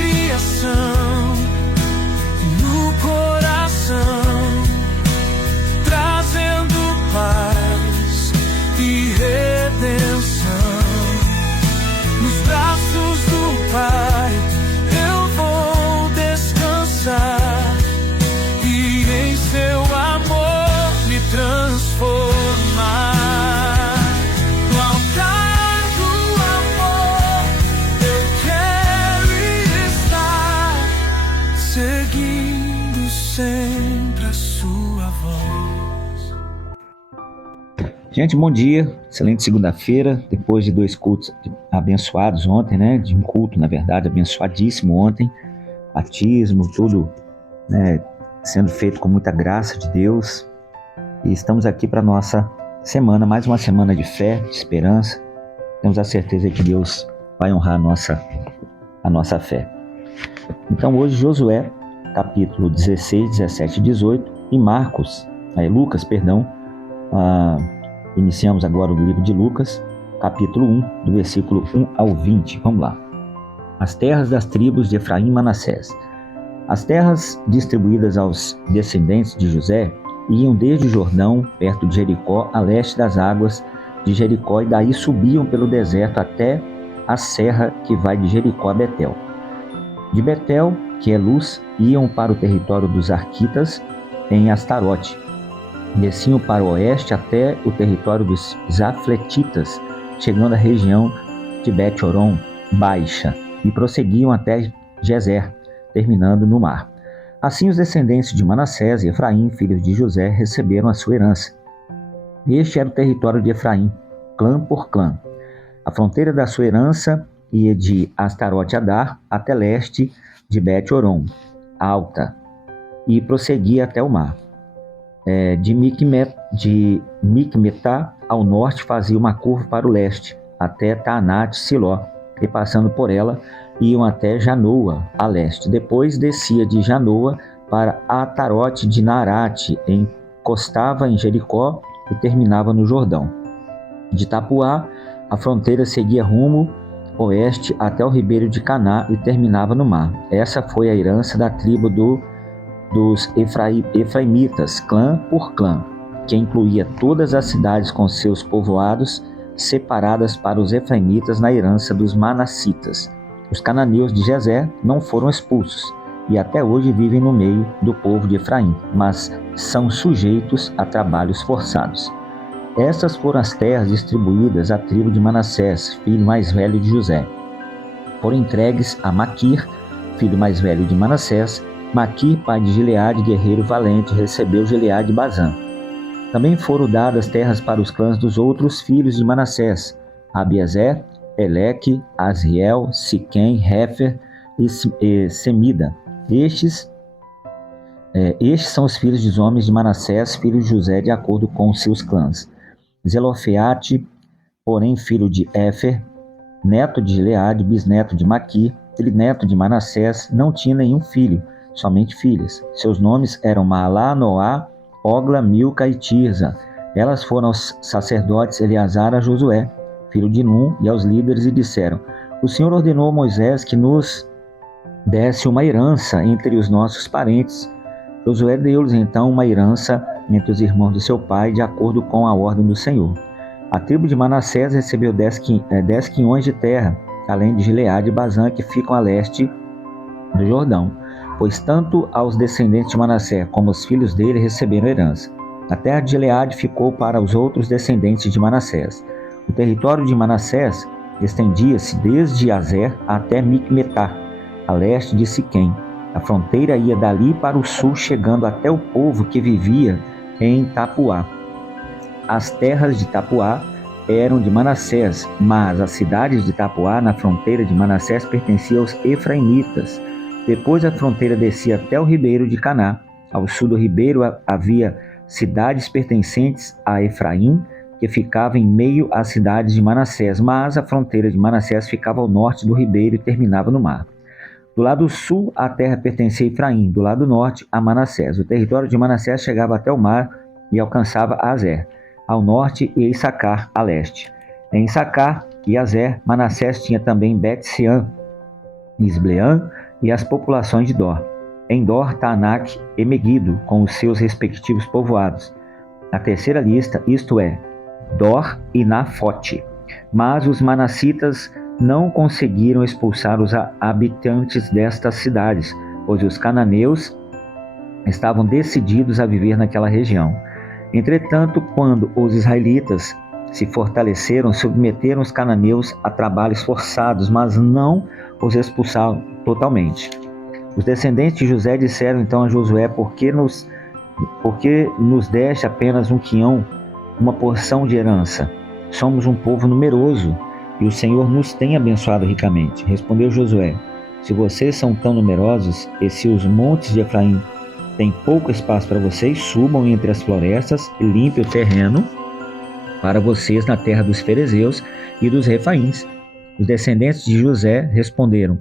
criação, no coração, trazendo paz e redenção. Nos braços do Pai eu vou descansar e em seu amor me transformar. No altar do amor eu quero estar, seguindo sempre a sua voz. Gente, bom dia, excelente segunda-feira, depois de 2 cultos abençoados ontem, né? De um culto, na verdade, abençoadíssimo ontem, batismo, tudo, né, sendo feito com muita graça de Deus. E estamos aqui para a nossa semana, mais uma semana de fé, de esperança. Temos a certeza que Deus vai honrar a nossa fé. Então hoje Josué, capítulo 16, 17 e 18, e Lucas, iniciamos agora o livro de Lucas, capítulo 1, do versículo 1 ao 20. Vamos lá. As terras das tribos de Efraim e Manassés. As terras distribuídas aos descendentes de José iam desde o Jordão, perto de Jericó, a leste das águas de Jericó, e daí subiam pelo deserto até a serra que vai de Jericó a Betel. De Betel, que é Luz, iam para o território dos Arquitas, em Astarote. Desciam para o oeste até o território dos Zafletitas, chegando à região de Bet-Horon Baixa, e prosseguiam até Gezer, terminando no mar. Assim os descendentes de Manassés e Efraim, filhos de José, receberam a sua herança. Este era o território de Efraim, clã por clã. A fronteira da sua herança ia de Astarote-Adar até leste de Bet-Horon Alta, e prosseguia até o mar. De Micmetá ao norte fazia uma curva para o leste, até Taanat-Siló, e passando por ela, iam até Janoa, a leste. Depois descia de Janoa para Atarote de Narate, encostava em Jericó e terminava no Jordão. De Tapuá, a fronteira seguia rumo oeste até o ribeiro de Caná e terminava no mar. Essa foi a herança da tribo dos Efraimitas, clã por clã, que incluía todas as cidades com seus povoados, separadas para os Efraimitas na herança dos Manassitas. Os cananeus de Gezer não foram expulsos, e até hoje vivem no meio do povo de Efraim, mas são sujeitos a trabalhos forçados. Estas foram as terras distribuídas à tribo de Manassés, filho mais velho de José. Foram entregues a Maquir, filho mais velho de Manassés. Maquir, pai de Gileade, guerreiro valente, recebeu Gileade de Bazã. Também foram dadas terras para os clãs dos outros filhos de Manassés: Abiezer, Eleque, Asriel, Siquém, Hefer e Semida. Estes são os filhos dos homens de Manassés, filho de José, de acordo com os seus clãs. Zelofeate, porém filho de Éfer, neto de Gileade, bisneto de Maquir, neto de Manassés, não tinha nenhum filho, somente filhas. Seus nomes eram Maalá, Noá, Ogla, Milca e Tirza. Elas foram aos sacerdotes Eleazar a Josué, filho de Num, e aos líderes, e disseram: O Senhor ordenou a Moisés que nos desse uma herança entre os nossos parentes. Josué deu-lhes então uma herança entre os irmãos de seu pai, de acordo com a ordem do Senhor. A tribo de Manassés recebeu 10 quinhões de terra, além de Gileade e Bazã, que ficam a leste do Jordão, pois tanto aos descendentes de Manassés como os filhos dele receberam herança. A terra de Gileade ficou para os outros descendentes de Manassés. O território de Manassés estendia-se desde Azer até Micmetá, a leste de Siquém. A fronteira ia dali para o sul, chegando até o povo que vivia em Tapuá. As terras de Tapuá eram de Manassés, mas as cidades de Tapuá, na fronteira de Manassés, pertenciam aos Efraimitas. Depois a fronteira descia até o ribeiro de Caná. Ao sul do ribeiro havia cidades pertencentes a Efraim, que ficava em meio às cidades de Manassés, mas a fronteira de Manassés ficava ao norte do ribeiro e terminava no mar. Do lado sul, a terra pertencia a Efraim, do lado norte, a Manassés. O território de Manassés chegava até o mar e alcançava Azer, ao norte, e Issacar, a leste. Em Issacar e Azer, Manassés tinha também Bet-Sean, Isbleã e as populações de Dor. Endor, Taanak e Meguido, com os seus respectivos povoados. A terceira lista, isto é, Dor e Nafote. Mas os manassitas não conseguiram expulsar os habitantes destas cidades, pois os cananeus estavam decididos a viver naquela região. Entretanto, quando os israelitas se fortaleceram, submeteram os cananeus a trabalhos forçados, mas não os expulsaram totalmente. Os descendentes de José disseram então a Josué: por que nos deste apenas um quinhão, uma porção de herança? Somos um povo numeroso e o Senhor nos tem abençoado ricamente. Respondeu Josué: se vocês são tão numerosos e se os montes de Efraim têm pouco espaço para vocês, subam entre as florestas e limpem o terreno para vocês na terra dos ferezeus e dos refaíns. Os descendentes de José responderam: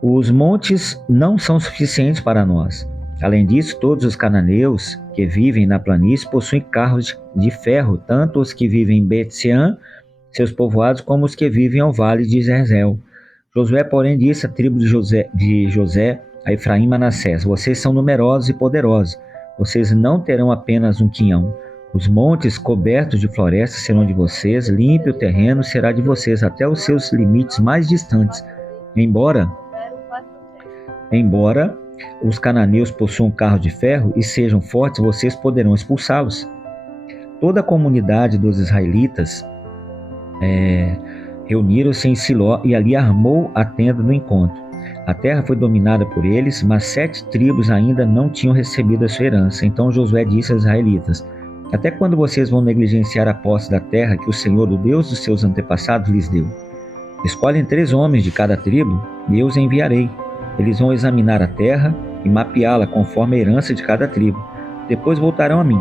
os montes não são suficientes para nós. Além disso, todos os cananeus que vivem na planície possuem carros de ferro, tanto os que vivem em Bet-Sean, seus povoados, como os que vivem ao vale de Jezreel. Josué, porém, disse à tribo de José, a Efraim e Manassés: vocês são numerosos e poderosos. Vocês não terão apenas um quinhão. Os montes cobertos de florestas serão de vocês, limpe o terreno será de vocês até os seus limites mais distantes. Embora os cananeus possuam carro de ferro e sejam fortes, vocês poderão expulsá-los. Toda a comunidade dos israelitas reuniram-se em Siló e ali armou a tenda do encontro. A terra foi dominada por eles, mas 7 tribos ainda não tinham recebido a sua herança. Então Josué disse aos israelitas: até quando vocês vão negligenciar a posse da terra que o Senhor, o Deus dos seus antepassados, lhes deu? Escolhem 3 homens de cada tribo e eu os enviarei. Eles vão examinar a terra e mapeá-la conforme a herança de cada tribo. Depois voltarão a mim.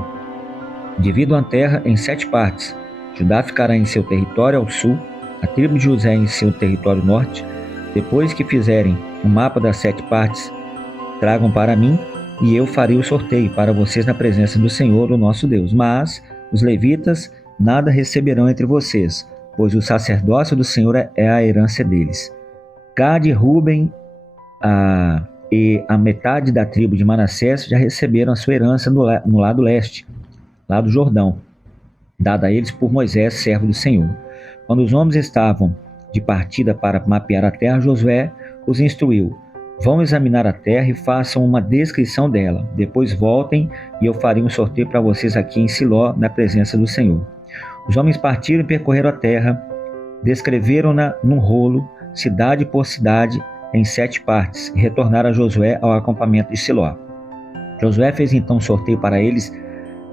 Dividam a terra em 7 partes. Judá ficará em seu território ao sul, a tribo de José em seu território norte. Depois que fizerem um mapa das 7 partes, tragam para mim e eu farei o sorteio para vocês na presença do Senhor, o nosso Deus. Mas os levitas nada receberão entre vocês, pois o sacerdócio do Senhor é a herança deles. Gade e Ruben e a metade da tribo de Manassés já receberam a sua herança no lado leste, lá do Jordão, dada a eles por Moisés, servo do Senhor. Quando os homens estavam de partida para mapear a terra, Josué os instruiu: vão examinar a terra e façam uma descrição dela. Depois voltem e eu farei um sorteio para vocês aqui em Siló, na presença do Senhor. Os homens partiram e percorreram a terra, descreveram-na num rolo, cidade por cidade, em 7 partes, e retornaram a Josué ao acampamento de Siló. Josué fez então um sorteio para eles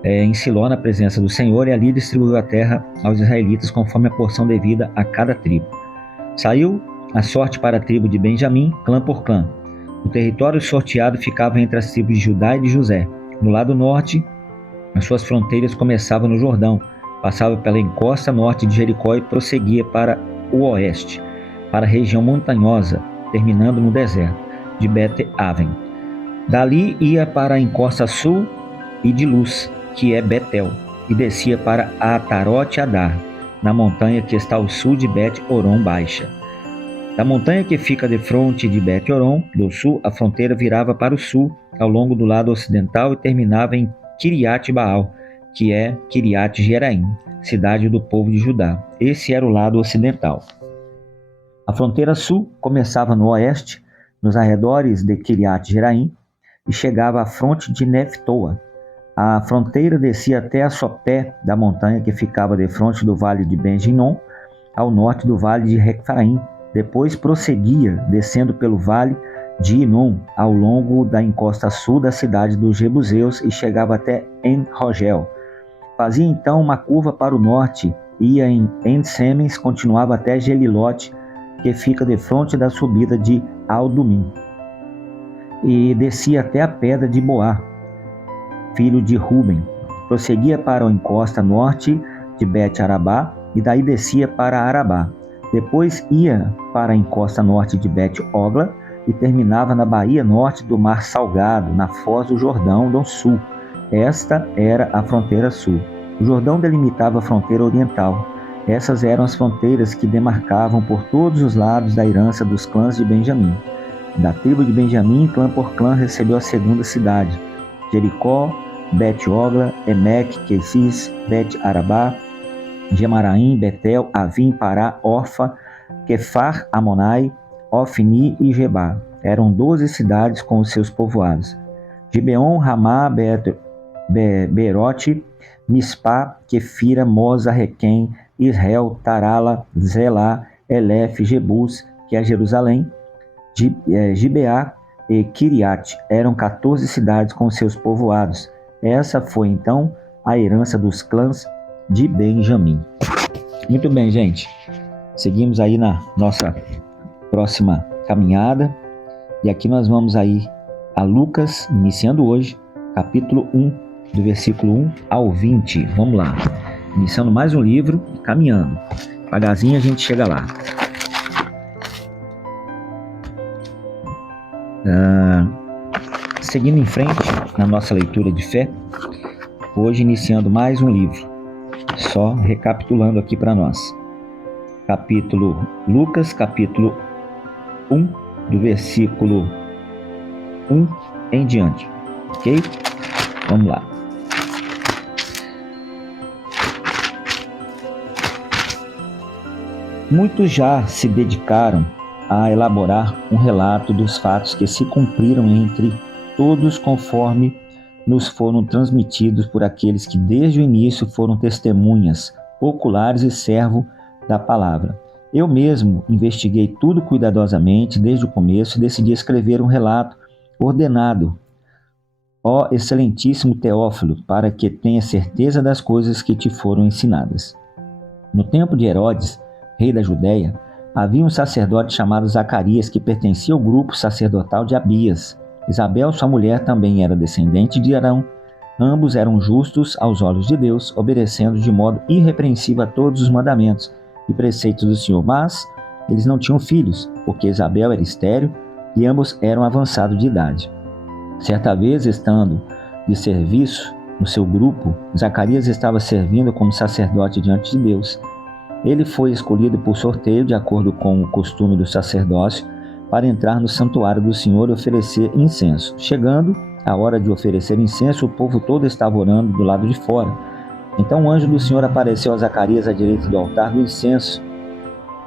em Siló, na presença do Senhor, e ali distribuiu a terra aos israelitas conforme a porção devida a cada tribo. Saiu a sorte para a tribo de Benjamim, clã por clã. O território sorteado ficava entre as tribos de Judá e de José. No lado norte, as suas fronteiras começavam no Jordão, passava pela encosta norte de Jericó e prosseguia para o oeste, para a região montanhosa, terminando no deserto de Bet-Aven. Dali ia para a encosta sul e de Luz, que é Betel, e descia para Atarote-Adar, na montanha que está ao sul de Bet-Oron Baixa. Da montanha que fica de fronte de Bet-Oron, do sul, a fronteira virava para o sul, ao longo do lado ocidental, e terminava em Kiriat-Baal, que é Kiriat-Jeraim, cidade do povo de Judá. Esse era o lado ocidental. A fronteira sul começava no oeste, nos arredores de Kiriat-Jeraim, e chegava à fronte de Neftoa. A fronteira descia até a sopé da montanha que ficava de frente do vale de Ben-Hinnom, ao norte do vale de Refraim. Depois prosseguia, descendo pelo vale de Inom, ao longo da encosta sul da cidade dos Jebuseus, e chegava até En-Rogel. Fazia então uma curva para o norte, ia em En-Semens, continuava até Gelilote, que fica de frente da subida de Aldumim, e descia até a pedra de Boá, filho de Ruben. Prosseguia para a encosta norte de Bet-Arabá, e daí descia para Arabá. Depois ia para a encosta norte de Bet-Ogla, e terminava na baía norte do Mar Salgado, na foz do Jordão do Sul. Esta era a fronteira sul. O Jordão delimitava a fronteira oriental. Essas eram as fronteiras que demarcavam por todos os lados da herança dos clãs de Benjamim. Da tribo de Benjamim, clã por clã, recebeu a segunda cidade: Jericó, Bet-Ogla, Emek, Quesis, Bet-Arabá, Gemaraim, Betel, Avim, Pará, Orfa, Quefar, Amonai, Ofni e Gebá. Eram 12 cidades com os seus povoados. Gibeon, Ramá, Berote, Mispá, Quefira, Moza, Requém, Israel, Tarala, Zelá, Elef, Jebus, que é Jerusalém, Gibeá e Kiriate. Eram 14 cidades com seus povoados. Essa foi então a herança dos clãs de Benjamim. Muito bem, gente. Seguimos aí na nossa próxima caminhada. E aqui nós vamos aí a Lucas, iniciando hoje, capítulo 1, do versículo 1 ao 20. Vamos lá. Iniciando mais um livro, caminhando. Devagarzinho a gente chega lá. Seguindo em frente na nossa leitura de fé, hoje iniciando mais um livro, só recapitulando aqui para nós. Lucas, capítulo 1, do versículo 1 em diante, ok? Vamos lá. Muitos já se dedicaram a elaborar um relato dos fatos que se cumpriram entre todos conforme nos foram transmitidos por aqueles que desde o início foram testemunhas oculares e servo da palavra. Eu mesmo investiguei tudo cuidadosamente desde o começo e decidi escrever um relato ordenado, ó excelentíssimo Teófilo, para que tenha certeza das coisas que te foram ensinadas. No tempo de Herodes, rei da Judéia, havia um sacerdote chamado Zacarias que pertencia ao grupo sacerdotal de Abias. Isabel, sua mulher, também era descendente de Arão. Ambos eram justos aos olhos de Deus, obedecendo de modo irrepreensível a todos os mandamentos e preceitos do Senhor. Mas eles não tinham filhos, porque Isabel era estéril e ambos eram avançados de idade. Certa vez, estando de serviço no seu grupo, Zacarias estava servindo como sacerdote diante de Deus. Ele foi escolhido por sorteio, de acordo com o costume do sacerdócio, para entrar no santuário do Senhor e oferecer incenso. Chegando a hora de oferecer incenso, o povo todo estava orando do lado de fora. Então o anjo do Senhor apareceu a Zacarias à direita do altar do incenso.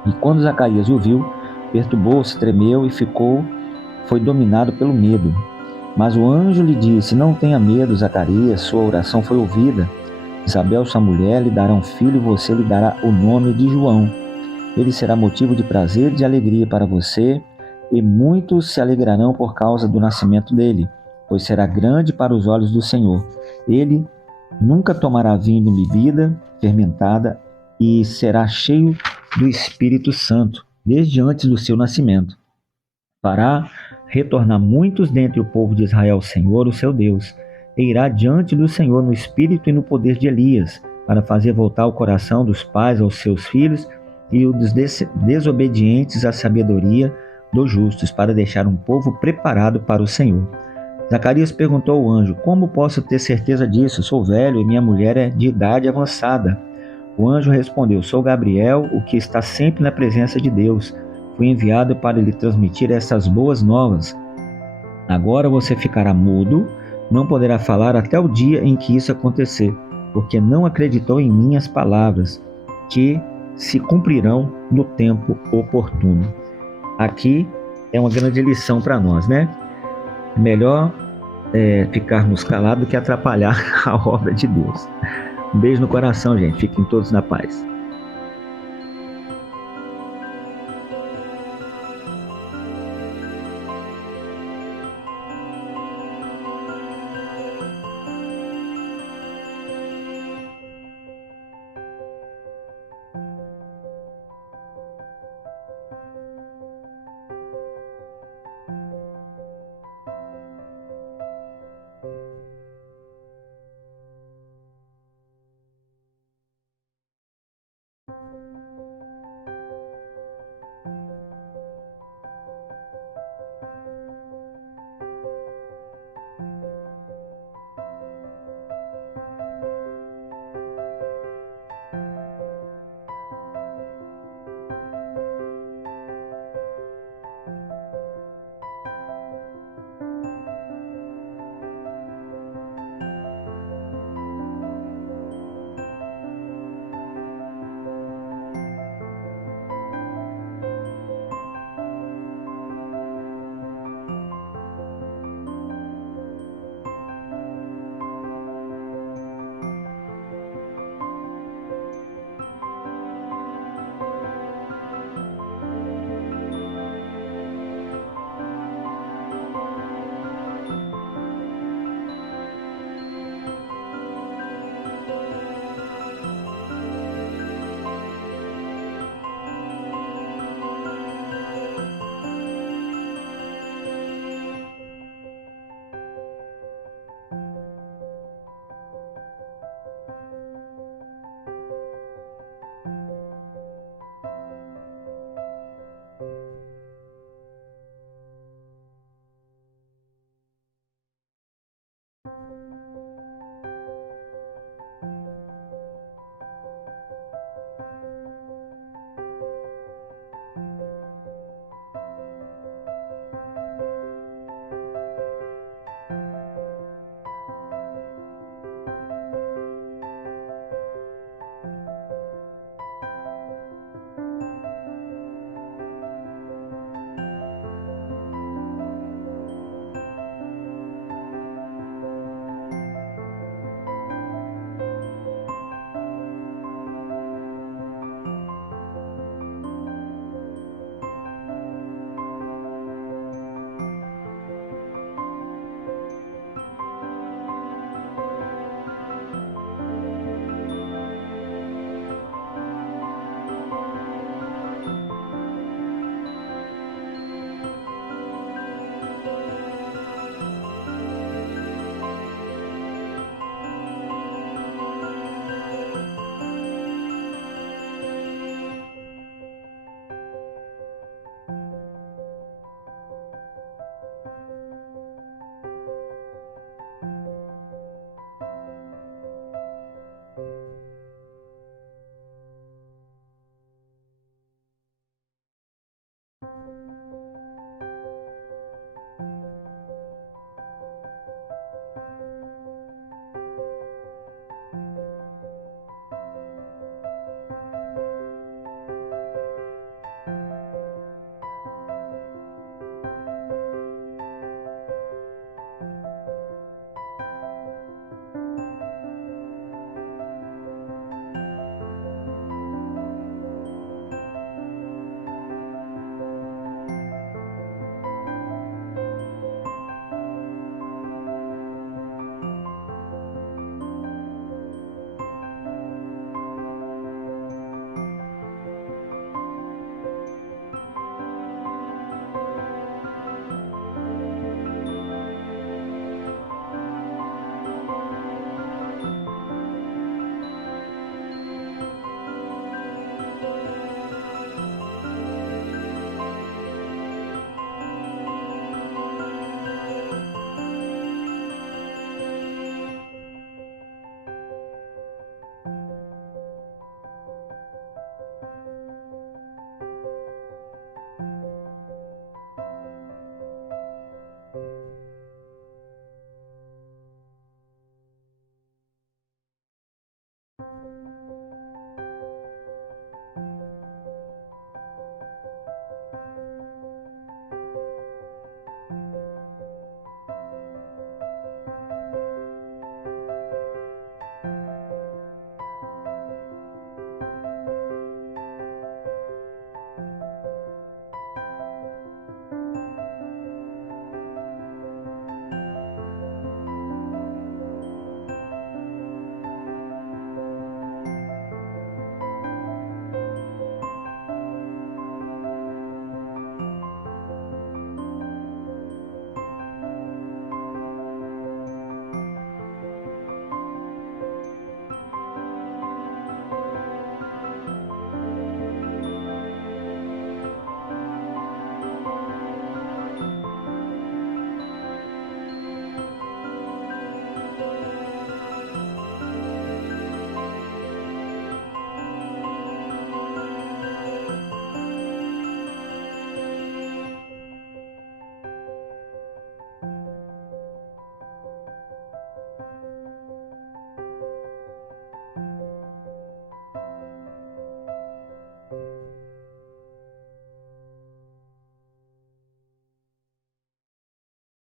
E quando Zacarias o viu, perturbou-se, tremeu e foi dominado pelo medo. Mas o anjo lhe disse: não tenha medo, Zacarias, sua oração foi ouvida. Isabel, sua mulher, lhe dará um filho e você lhe dará o nome de João. Ele será motivo de prazer e de alegria para você, e muitos se alegrarão por causa do nascimento dele, pois será grande para os olhos do Senhor. Ele nunca tomará vinho e bebida fermentada e será cheio do Espírito Santo, desde antes do seu nascimento. Fará retornar muitos dentre o povo de Israel ao Senhor, o seu Deus, e irá diante do Senhor no espírito e no poder de Elias, para fazer voltar o coração dos pais aos seus filhos e os desobedientes à sabedoria dos justos, para deixar um povo preparado para o Senhor. Zacarias perguntou ao anjo: como posso ter certeza disso? Sou velho e minha mulher é de idade avançada. O anjo respondeu: sou Gabriel, o que está sempre na presença de Deus. Fui enviado para lhe transmitir essas boas novas. Agora você ficará mudo, não poderá falar até o dia em que isso acontecer, porque não acreditou em minhas palavras, que se cumprirão no tempo oportuno. Aqui é uma grande lição para nós, né? Melhor ficarmos calados do que atrapalhar a obra de Deus. Um beijo no coração, gente. Fiquem todos na paz.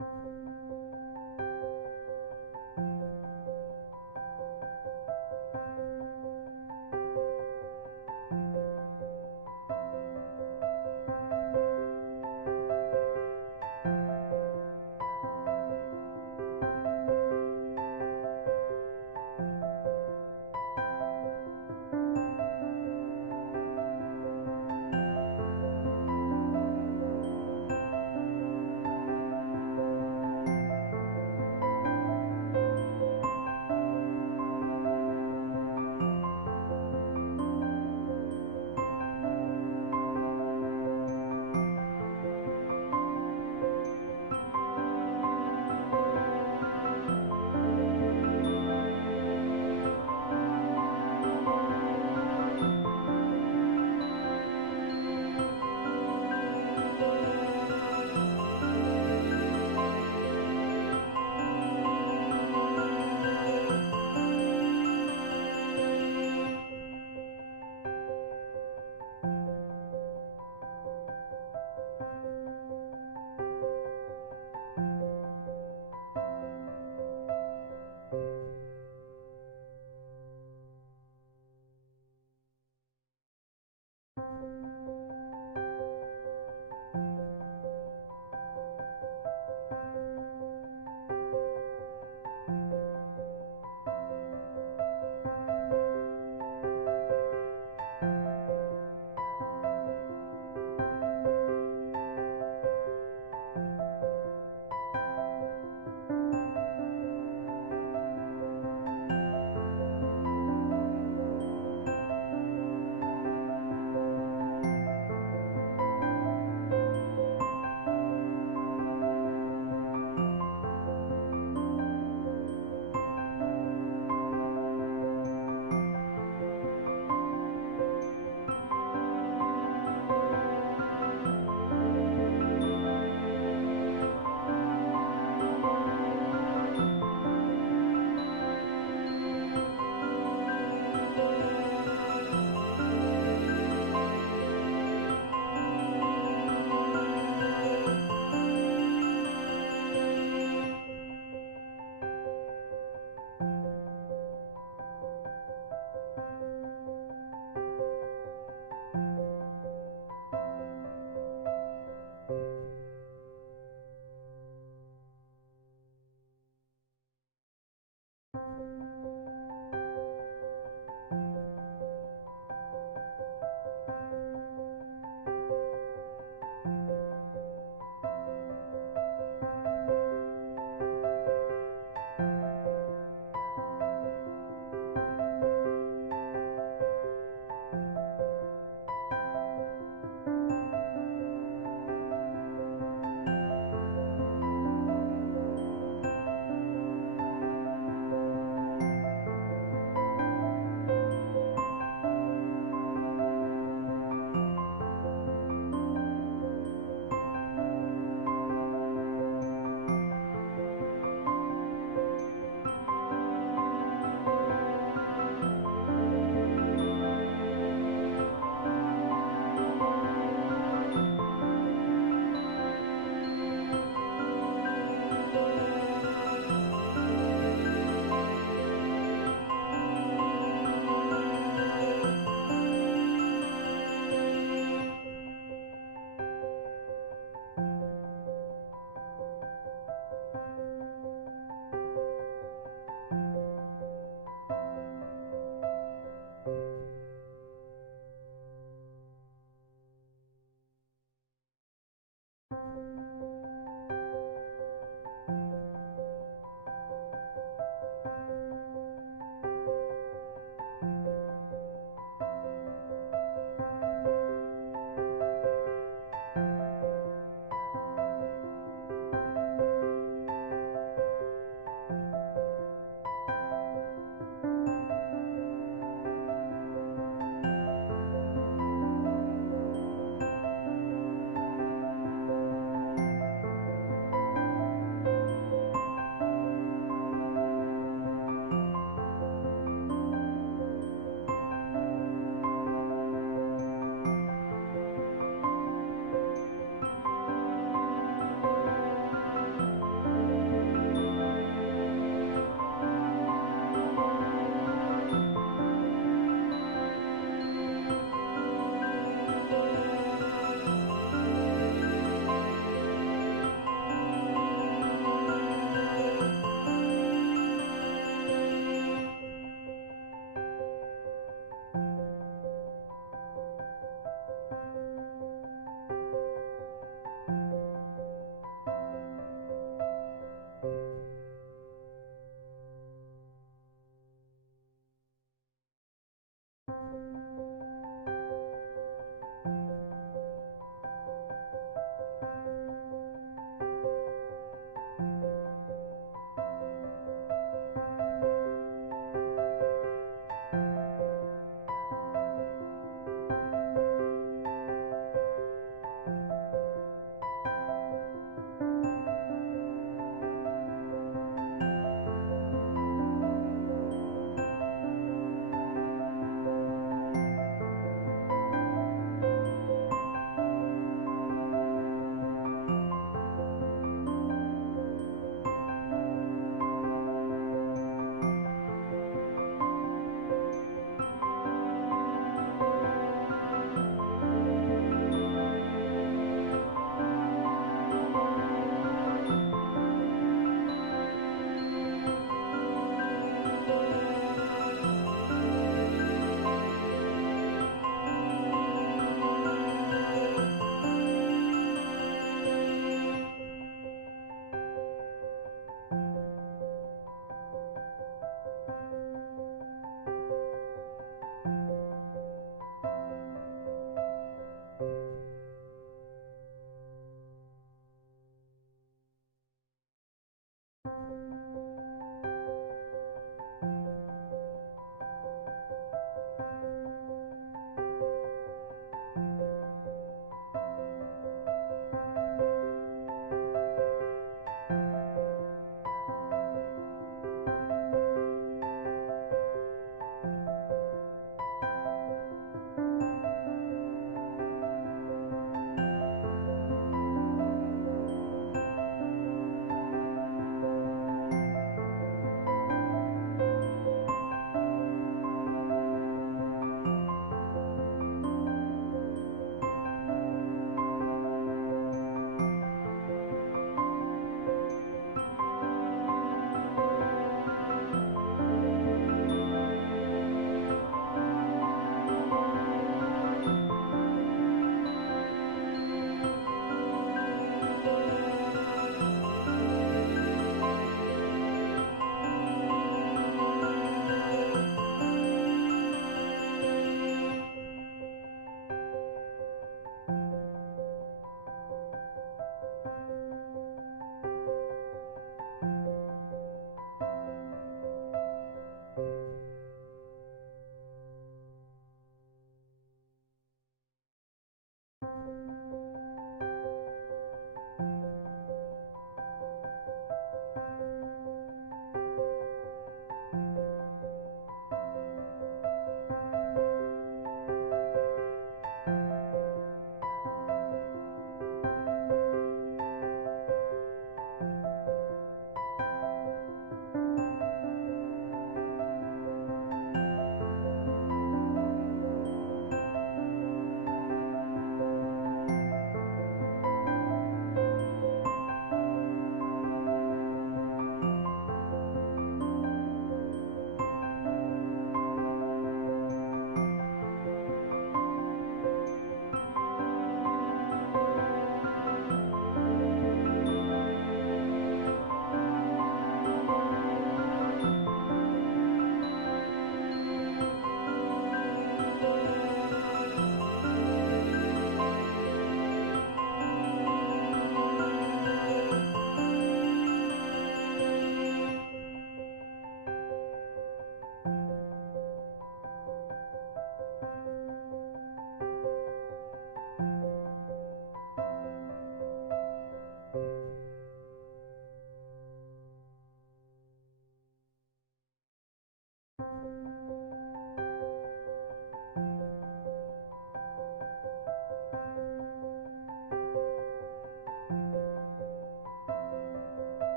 Música